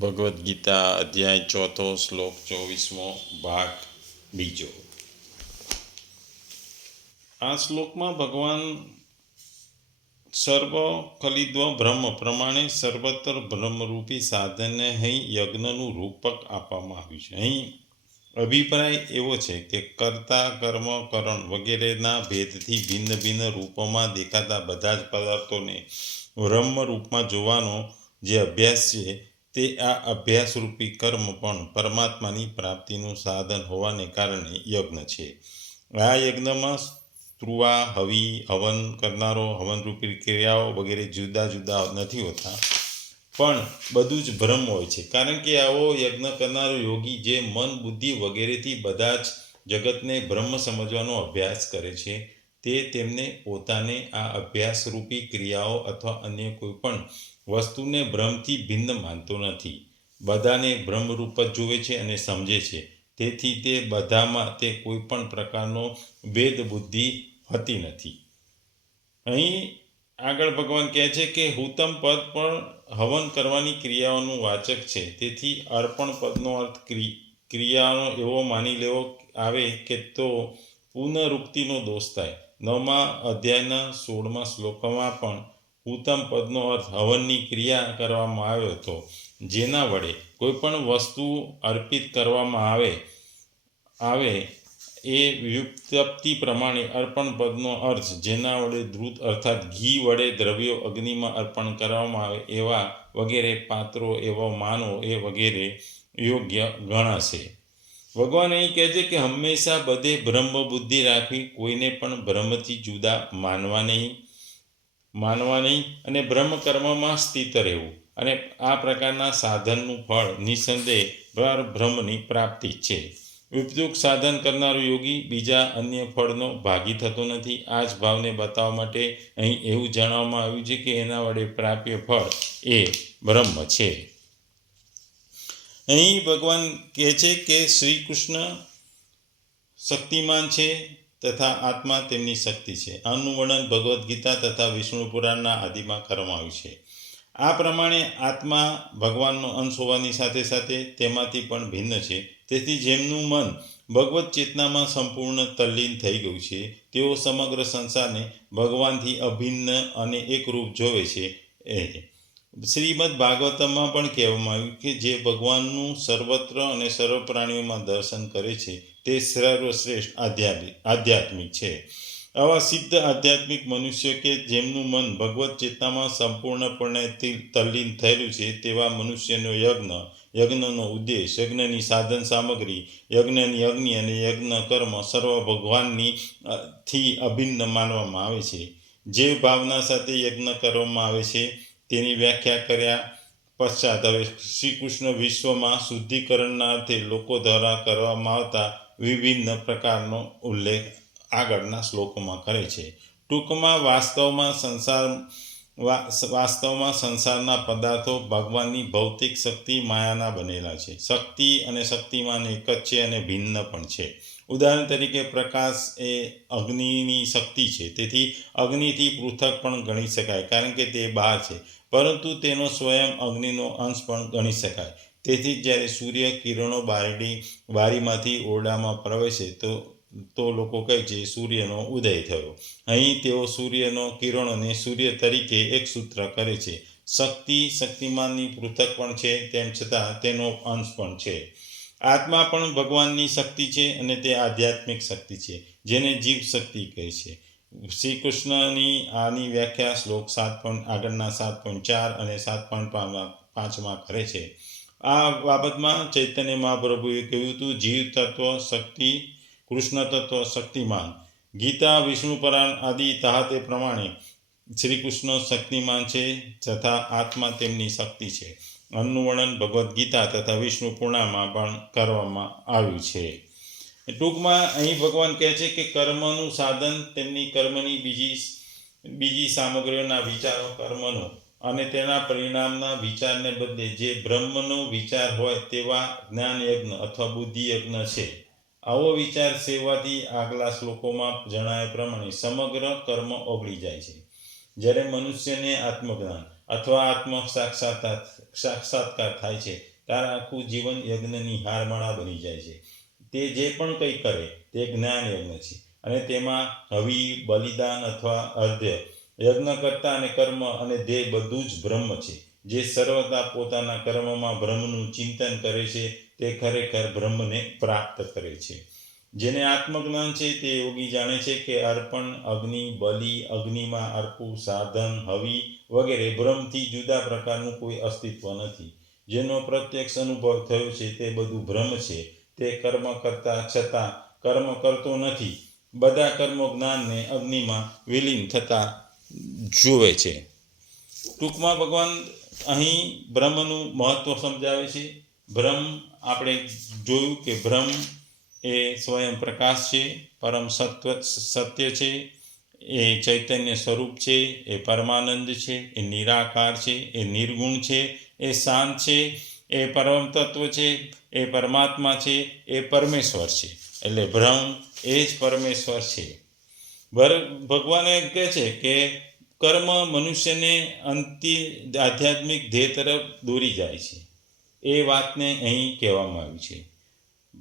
ભગવદ્ ગીતા અધ્યાય ચોથો શ્લોક ચોવીસમો ભાગ બીજો. આ શ્લોકમાં ભગવાન સર્વ ખલિદ્વ બ્રહ્મ પ્રમાણે સર્વત્ર બ્રહ્મરૂપી સાધનને અહીં યજ્ઞનું રૂપક આપવામાં આવ્યું છે. અહીં અભિપ્રાય એવો છે કે કર્તા, કર્મ, કરણ વગેરેના ભેદથી ભિન્ન ભિન્ન રૂપોમાં દેખાતા બધા જ પદાર્થોને બ્રહ્મ રૂપમાં જોવાનો જે અભ્યાસ છે તે આ અભ્યાસરૂપી કર્મ પણ પરમાત્માની પ્રાપ્તિનું સાધન હોવાને કારણે યજ્ઞ છે. આ યજ્ઞમાં સ્ત્રુવા, હવિ, હવન કરનારો, હવનરૂપી ક્રિયાઓ વગેરે જુદા જુદા નથી હોતા, પણ બધું જ ભ્રમ હોય છે. કારણ કે આવો યજ્ઞ કરનારો યોગી જે મન, બુદ્ધિ વગેરેથી બધા જ જગતને બ્રહ્મ સમજવાનો અભ્યાસ કરે છે, તે તેમને પોતાને આ અભ્યાસરૂપી ક્રિયાઓ અથવા અન્ય કોઈ પણ વસ્તુને ભ્રમથી ભિન્ન માનતો નથી. બધાને ભ્રમરૂપ જ જુએ છે અને સમજે છે. તેથી તે બધામાં તે કોઈ પણ પ્રકારનો ભેદ બુદ્ધિ હોતી નથી. અહીં આગળ ભગવાન કહે છે કે હુતમ પદ પણ હવન કરવાની ક્રિયાઓનું વાચક છે. તેથી અર્પણ પદનો અર્થ ક્રિયાનો એવો માની લેવો આવે કે તો પુનરુક્તિનો દોષ થાય. નવમા અધ્યાયના સોળમા શ્લોકમાં પણ ઉત્તમ પદનો અર્થ હવનની ક્રિયા કરવામાં આવ્યો હતો. જેના વડે કોઈ પણ વસ્તુ અર્પિત કરવામાં આવે આવે એ વ્યુપ્તપ્તિ પ્રમાણે અર્પણ પદનો અર્થ જેના વડે ધ્રુત અર્થાત ઘી વડે દ્રવ્યો અગ્નિમાં અર્પણ કરવામાં આવે એવા વગેરે પાત્રો એવા માનો એ વગેરે યોગ્ય ગણાશે. ભગવાન અહીં કહે છે કે હંમેશા બધે બ્રહ્મ બુદ્ધિ રાખવી કોઈને પણ બ્રહ્મથી જુદા માનવા નહીં. માનવા નહીં અને બ્રહ્મકર્મમાં સ્થિત રહેવું. અને આ પ્રકારના સાધનનું ફળ નિસંદેહ બ્રહ્મની પ્રાપ્તિ છે. ઉપયુક્ત સાધન કરનારો યોગી બીજા અન્ય ફળનો ભાગી થતો નથી. આ જ ભાવને બતાવવા માટે અહીં એવું જણાવવામાં આવ્યું છે કે એના વડે પ્રાપ્ય ફળ એ બ્રહ્મ છે. અહીં ભગવાન કહે છે કે શ્રી કૃષ્ણ શક્તિમાન છે. તથા આત્મા તેમની શક્તિ છે. આનું વર્ણન ભગવદ્ ગીતા તથા વિષ્ણુ પુરાણના આદિમાં કરવામાં આવ્યું છે. આ પ્રમાણે આત્મા ભગવાનનો અંશ હોવાની સાથે સાથે તેમાંથી પણ ભિન્ન છે. તેથી જેમનું મન ભગવત ચેતનામાં સંપૂર્ણ તલ્લીન થઈ ગયું છે, તેઓ સમગ્ર સંસારને ભગવાનથી અભિન્ન અને એકરૂપ જોવે છે એ. શ્રીમદ ભાગવતમાં પણ કહેવામાં આવ્યું કે જે ભગવાનનું સર્વત્ર અને સર્વ પ્રાણીઓમાં દર્શન કરે છે તે સર્વશ્રેષ્ઠ આધ્યાત્મિક આધ્યાત્મિક છે. આવા સિદ્ધ આધ્યાત્મિક મનુષ્ય કે જેમનું મન ભગવત ચેતનામાં સંપૂર્ણપણે તલ્લીન થયેલું છે, તેવા મનુષ્યનો યજ્ઞ, યજ્ઞનો ઉદ્દેશ, યજ્ઞની સાધન સામગ્રી, યજ્ઞની અગ્નિ અને યજ્ઞ કર્મ સર્વ ભગવાનની થી અભિન્ન માનવામાં આવે છે. જે ભાવના સાથે યજ્ઞ કરવામાં આવે છે, તેની વ્યાખ્યા કર્યા પશ્ચાત હવે શ્રી કૃષ્ણ વિશ્વમાં શુદ્ધિકરણના અર્થે લોકો દ્વારા કરવામાં આવતા વિભિન્ન પ્રકારનો ઉલ્લેખ આગળના શ્લોકોમાં કરે છે. ટૂંકમાં વાસ્તવમાં સંસાર વાસ્તવમાં સંસારના પદાર્થો ભગવાનની ભૌતિક શક્તિ માયાના બનેલા છે. શક્તિ અને શક્તિમાન એક જ છે અને ભિન્ન પણ છે. ઉદાહરણ તરીકે પ્રકાશ એ અગ્નિની શક્તિ છે. તેથી અગ્નિથી પૃથક પણ ગણી શકાય, કારણ કે તે બહાર છે. પરંતુ તેનો સ્વયં અગ્નિનો અંશ પણ ગણી શકાય. તેથી જ્યારે સૂર્ય કિરણો બારડી, બારીમાંથી ઓરડામાં પ્રવેશે તો તો લોકો કહે છે, સૂર્યનો ઉદય થયો. અહીં તેઓ સૂર્યનો કિરણોને સૂર્ય તરીકે એક સૂત્ર કરે છે. શક્તિ શક્તિમાનની પૃથક પણ છે, તેમ છતાં તેનો અંશ પણ છે. આત્મા પણ ભગવાનની શક્તિ છે અને તે આધ્યાત્મિક શક્તિ છે, જેને જીવ શક્તિ કહે છે. શ્રી કૃષ્ણની આની વ્યાખ્યા શ્લોક સાત આગળના સાત પોઈન્ટ ચાર અને સાત પોઈન્ટ પાંચમાં કરે છે. આ બાબતમાં ચૈતન્ય મહાપ્રભુએ કહ્યું હતું, જીવ તત્વ શક્તિ, કૃષ્ણ તત્વ શક્તિમાન. ગીતા વિષ્ણુપરાણ આદિ તહા તે પ્રમાણે શ્રી કૃષ્ણ શક્તિમાન છે તથા આત્મા તેમની શક્તિ છે. અન્નું વર્ણન ભગવદ્ ગીતા તથા વિષ્ણુ પૂર્ણામાં પણ કરવામાં આવ્યું છે. ટૂંકમાં અહીં ભગવાન કહે છે કે કર્મનું સાધન તેમની કર્મની બીજી બીજી સામગ્રીઓના વિચારો કર્મનો. અને તેના પરિણામના વિચારને બદલે જે બ્રહ્મનો વિચાર હોય તેવા જ્ઞાન યજ્ઞ અથવા બુદ્ધિ યજ્ઞ છે. આવો વિચાર સેવાથી આગલા શ્લોકોમાં જણાવ્યા પ્રમાણે સમગ્ર કર્મ ઓગળી જાય છે. જ્યારે મનુષ્યને આત્મજ્ઞાન અથવા આત્મ સાક્ષાત્કાર સાક્ષાત્કાર થાય છે, ત્યારે આખું જીવન યજ્ઞની હારમાળા બની જાય છે. તે જે પણ કંઈ કરે, તે જ્ઞાન યજ્ઞ છે. અને તેમાં હવિ, બલિદાન અથવા અર્ધ્ય યજ્ઞ કરતા અને કર્મ અને ધ્યેય બધું જ બ્રહ્મ છે. જે સર્વતા પોતાના કર્મમાં બ્રહ્મનું ચિંતન કરે છે, તે ખરેખર બ્રહ્મને પ્રાપ્ત કરે છે. જેને આત્મજ્ઞાન છે, તે યોગી જાણે છે કે અર્પણ, અગ્નિ, બલિ, અગ્નિમાં અર્પવું સાધન, હવિ વગેરે બ્રહ્મથી જુદા પ્રકારનું કોઈ અસ્તિત્વ નથી. જેનો પ્રત્યક્ષ અનુભવ થયો છે, તે બધું ભ્રમ છે. તે કર્મ કરતા છતાં કર્મ કરતો નથી. બધા કર્મો જ્ઞાનને અગ્નિમાં વિલીન થતા જુએ છે. ટૂંકમાં ભગવાન અહીં બ્રહ્મનું મહત્વ સમજાવે છે. બ્રહ્મ આપણે જોયું કે બ્રહ્મ એ સ્વયં પ્રકાશ છે, પરમ સત્વ, સત્ય છે, એ ચૈતન્ય સ્વરૂપ છે, એ પરમાનંદ છે, એ નિરાકાર છે, એ નિર્ગુણ છે, એ શાંત છે, એ પરમ તત્વ છે, એ પરમાત્મા છે, એ પરમેશ્વર છે. એટલે બ્રહ્મ એ જ પરમેશ્વર છે. ભગવાને કહે છે કે કર્મ મનુષ્યને અંતિ આધ્યાત્મિક ધ્યેય તરફ દોરી જાય છે. એ વાતને અહીં કહેવામાં આવી છે.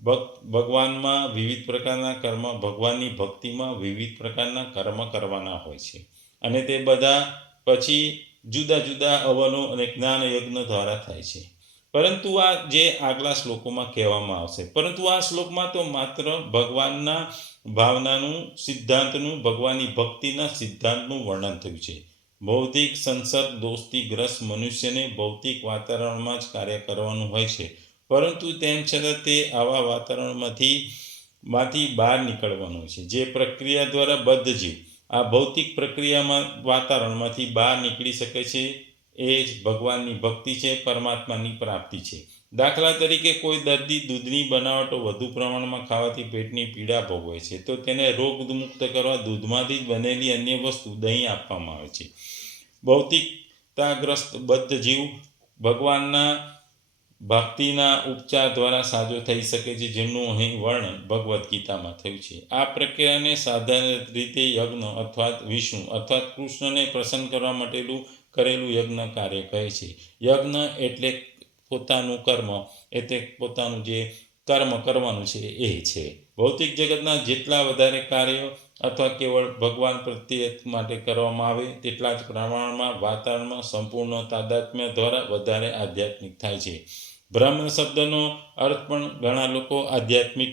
ભક્ત ભગવાનમાં વિવિધ પ્રકારના કર્મ, ભગવાનની ભક્તિમાં વિવિધ પ્રકારના કર્મ કરવાના હોય છે. અને તે બધા પછી જુદા જુદા અવનો અને જ્ઞાન યજ્ઞ દ્વારા થાય છે. પરંતુ આ જે આગલા શ્લોકોમાં કહેવામાં આવશે, પરંતુ આ શ્લોકમાં તો માત્ર ભગવાનના ભાવનાનું, સિદ્ધાંતનું, ભગવાનની ભક્તિના સિદ્ધાંતનું વર્ણન થયું છે. ભૌતિક સંસદ દોસ્તીગ્રસ્ત મનુષ્યને ભૌતિક વાતાવરણમાં જ કાર્ય કરવાનું હોય છે. પરંતુ તેમ છતાં તે આવા વાતાવરણમાંથી માંથી બહાર નીકળવાનું છે. જે પ્રક્રિયા દ્વારા બદ્ધ જીવ આ ભૌતિક પ્રક્રિયામાં વાતાવરણમાંથી બહાર નીકળી શકે છે એ જ ભગવાનની ભક્તિ છે, પરમાત્માની પ્રાપ્તિ છે. દાખલા તરીકે કોઈ દર્દી દૂધની બનાવટો વધુ પ્રમાણમાં ખાવાથી પેટની પીડા ભોગવે છે, તો તેને રોગમુક્ત કરવા દૂધમાંથી જ બનેલી અન્ય વસ્તુ દહીં આપવામાં આવે છે. ભૌતિકતાગ્રસ્ત બદ્ધ જીવ ભગવાનના ભક્તિના ઉપચાર દ્વારા સાજો થઈ શકે છે, જેમનું અહીં વર્ણન ભગવદ્ ગીતામાં થયું છે. આ પ્રક્રિયાને સાધારણ રીતે યજ્ઞ અથવા વિષ્ણુ અથવા કૃષ્ણને પ્રસન્ન કરવા માટેનું કરેલું યજ્ઞ કાર્ય કહે છે. યજ્ઞ એટલે પોતાનું કર્મ એટલે પોતાનું જે કર્મ કરવાનું છે, એ છે. ભૌતિક જગતના જેટલા વધારે કાર્યો અથવા કેવળ ભગવાન પ્રત્યે માટે કરવામાં આવે, તેટલા જ પ્રમાણમાં વાતાવરણમાં સંપૂર્ણ તાદાત્મ્ય દ્વારા વધારે આધ્યાત્મિક થાય છે. બ્રહ્મ શબ્દનો અર્થ પણ ઘણા લોકો આધ્યાત્મિક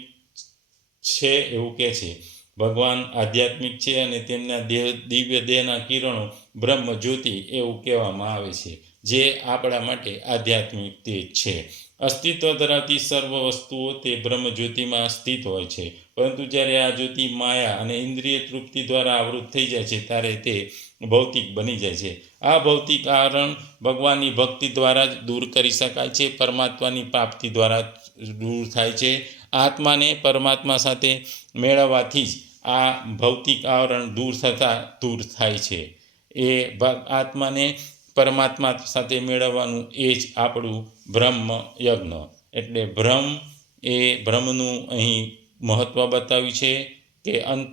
છે એવું કહે છે. ભગવાન આધ્યાત્મિક છે અને તેમના દેહ, દિવ્ય દેહના કિરણો બ્રહ્મ જ્યોતિ એવું કહેવામાં આવે છે. જે આપણા માટે આધ્યાત્મિક તેજ છે. અસ્તિત્વ ધરાવતી સર્વ વસ્તુઓ તે બ્રહ્મ જ્યોતિમાં સ્થિત હોય છે. પરંતુ જ્યારે આ જ્યોતિ માયા અને ઇન્દ્રિય તૃપ્તિ દ્વારા આવૃત થઈ જાય છે, ત્યારે તે ભૌતિક બની જાય છે. આ ભૌતિક આરણ ભગવાનની ભક્તિ દ્વારા જ દૂર કરી શકાય છે, પરમાત્માની પ્રાપ્તિ દ્વારા દૂર થાય છે. આત્માને પરમાત્મા સાથે મેળવવાથી જ આ ભૌતિક આવરણ દૂર થતાં દૂર થાય છે. એ આત્માને પરમાત્મા સાથે મેળવવાનું એ જ આપણું બ્રહ્મ યજ્ઞ. એટલે ભ્રમ એ ભ્રમનું અહીં મહત્ત્વ બતાવ્યું છે કે અંત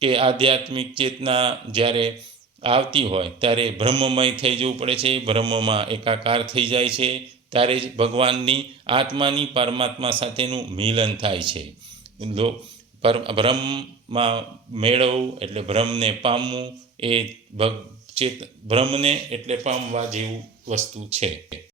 કે આધ્યાત્મિક ચેતના જ્યારે આવતી હોય ત્યારે બ્રહ્મમય થઈ જવું પડે છે, બ્રહ્મમાં એકાકાર થઈ જાય છે, ત્યારે જ ભગવાનની આત્માની પરમાત્મા સાથેનું મિલન થાય છે. પર, બ્રહ્મમાં મેળવવું એટલે બ્રહ્મને પામવું એ ભગ ચેત બ્રહ્મને એટલે પામવા જેવું વસ્તુ છે.